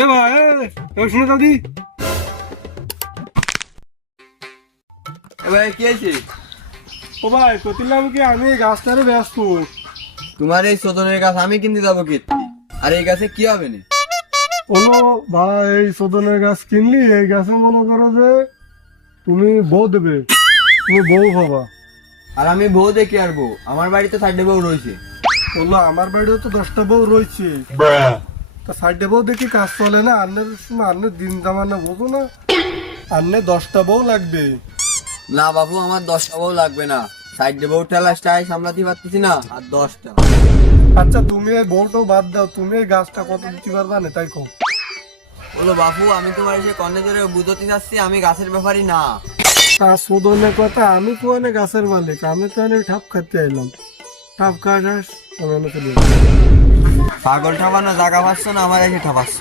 এ ভাই শুনে দাদি ভাই কি আছে? ও ভাই কতিলাম কি আমি এই গাছটারে ব্যস্ত। তোমার এই চোদনের গাছ আমি কিনতে যাবো কি? আর এই গাছে কি হবে না? হলো ভাই এই সদনের গাছ কিনলি, এই গাছে মনে করো যে তুমি বউ দেবে, তুমি বউ হবা। আর আমি বউ দেখে আর বউ, আমার বাড়িতে সাইডে বউ রয়েছে। বললো আমার বাড়িও তো 10টা বউ রয়েছে, তা সাইডে বউ দেখি কাজ চলে না। আন্নের সময় আন্নের দিন জামানা বোঝো না, আন্নে 10টা বউ লাগবে। না বাবু, আমার 10টা বউ লাগবে না। সাইডে বউ ঠেলাসটাই সামলাতে পারতেছি না, আর 10টা। আচ্ছা তুমি এই বউটাও বাদ দাও, তুমি এই গাছটা কত দিতে পারবা না তাই কও। বলো বাবু, আমি তোমার এসে কর্নে ধরে বুঝতে চাচ্ছি আমি গাছের ব্যাপারই না। তা সদনের কথা, আমি তো অনেক গাছের মালিক, আমি তো অনেক ঠাপ খাতে আইলাম। ঠাপ খাওয়া শেষ, আমি অনেক চলে যাবো। পাগল ঠাপানো জায়গা পাচ্ছ না, আমার এসে ঠাপাচ্ছ।